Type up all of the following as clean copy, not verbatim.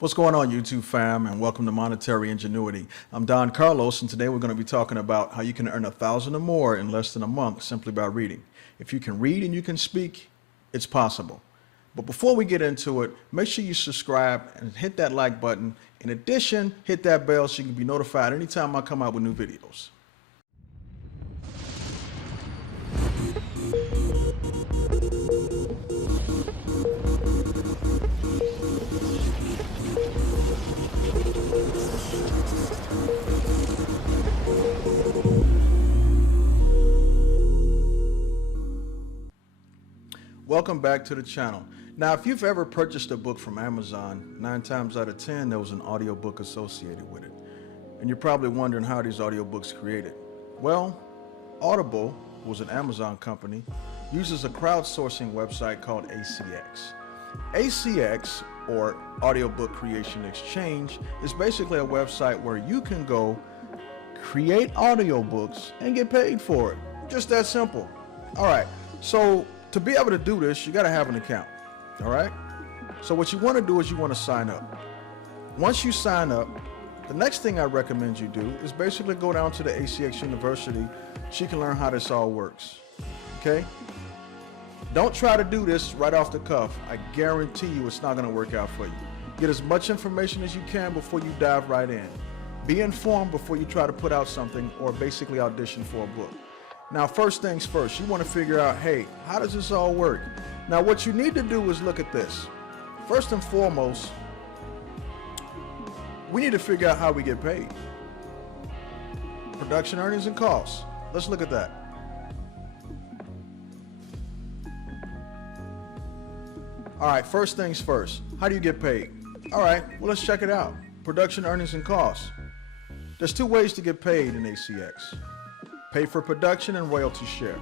What's going on, YouTube fam, and welcome to Monetary Ingenuity. I'm Don Carlos, and today we're going to be talking about how you can earn $1,000 or more in less than a month simply by reading. If you can read and you can speak, it's possible. But before we get into it, make sure you subscribe and hit that like button. In addition, hit that bell so you can be notified anytime I come out with new videos. Welcome back to the channel. Now, if you've ever purchased a book from Amazon, 9 times out of 10, there was an audiobook associated with it. And you're probably wondering how these audiobooks created. Well, Audible, who was an Amazon company, uses a crowdsourcing website called ACX. ACX, or Audiobook Creation Exchange, is basically a website where you can go create audiobooks and get paid for it. Just that simple. All right, so to be able to do this, you got to have an account. All right, so what you want to do is you want to sign up. Once you sign up, the next thing I recommend you do is basically go down to the ACX University so you can learn how this all works. Okay, don't try to do this right off the cuff. I guarantee you it's not going to work out for you. Get as much information as you can before you dive right in. Be informed before you try to put out something or basically audition for a book. Now, first things first, you want to figure out, hey, how does this all work? Now, what you need to do is look at this. First and foremost, we need to figure out how we get paid. Production earnings and costs. Let's look at that. All right, first things first, how do you get paid? All right, well, let's check it out. Production earnings and costs. There's 2 ways to get paid in ACX. Pay for production and royalty share.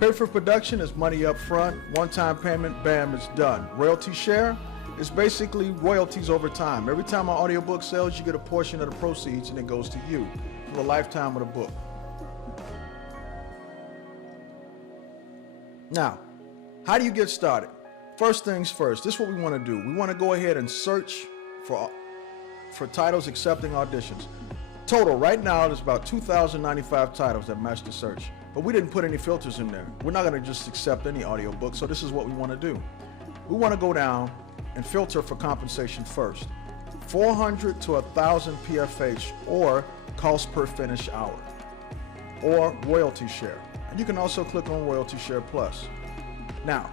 Pay for production is money up front, one-time payment, bam, it's done. Royalty share is basically royalties over time. Every time an audiobook sells, you get a portion of the proceeds and it goes to you for the lifetime of the book. Now, how do you get started? First things first, this is what we want to do. We want to go ahead and search for titles accepting auditions. Total, right now, there's about 2,095 titles that match the search, but we didn't put any filters in there. We're not going to just accept any audiobook, so this is what we want to do. We want to go down and filter for compensation first. 400 to 1,000 PFH, or cost per finished hour, or royalty share. And you can also click on royalty share plus. Now,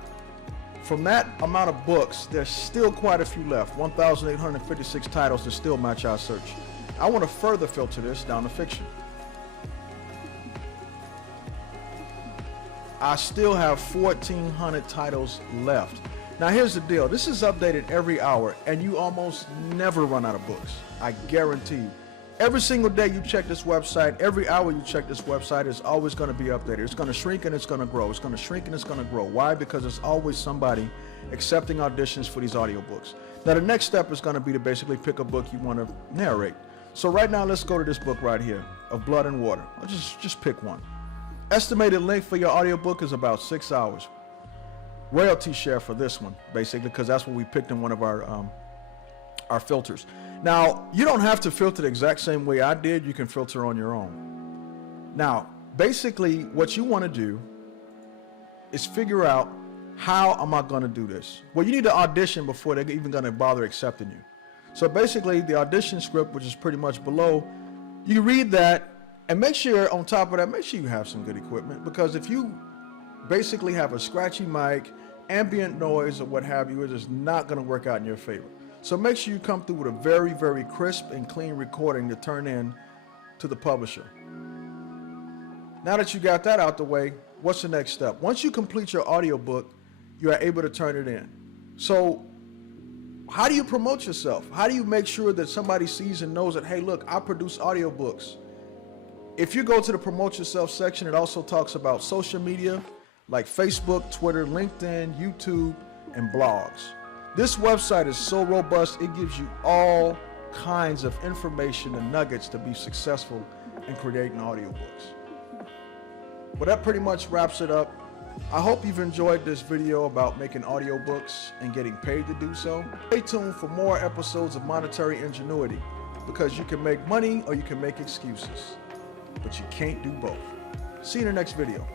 from that amount of books, there's still quite a few left, 1,856 titles that still match our search. I want to further filter this down to fiction. I still have 1,400 titles left. Now here's the deal, this is updated every hour and you almost never run out of books. I guarantee you. Every single day you check this website, every hour you check this website, it's always going to be updated. It's going to shrink and it's going to grow. It's going to shrink and it's going to grow. Why? Because there's always somebody accepting auditions for these audiobooks. Now the next step is going to be to basically pick a book you want to narrate. So right now, let's go to this book right here, Of Blood and Water. I'll just pick one. Estimated length for your audiobook is about 6 hours. Royalty share for this one, basically, because that's what we picked in one of our filters. Now, you don't have to filter the exact same way I did. You can filter on your own. Now, basically, what you want to do is figure out, how am I going to do this? Well, you need to audition before they're even going to bother accepting you. So basically, the audition script, which is pretty much below, you read that and make sure on top of that, make sure you have some good equipment, because if you basically have a scratchy mic, ambient noise, or what have you, it is not going to work out in your favor. So make sure you come through with a very, very crisp and clean recording to turn in to the publisher. Now that you got that out the way, what's the next step? Once you complete your audiobook, you are able to turn it in. So how do you promote yourself? How do you make sure that somebody sees and knows that, hey, look, I produce audiobooks? If you go to the promote yourself section, it also talks about social media like Facebook, Twitter, LinkedIn, YouTube, and blogs. This website is so robust, it gives you all kinds of information and nuggets to be successful in creating audiobooks. But that pretty much wraps it up. I hope you've enjoyed this video about making audiobooks and getting paid to do so. Stay tuned for more episodes of Monetary Ingenuity, because you can make money or you can make excuses, but you can't do both. See you in the next video.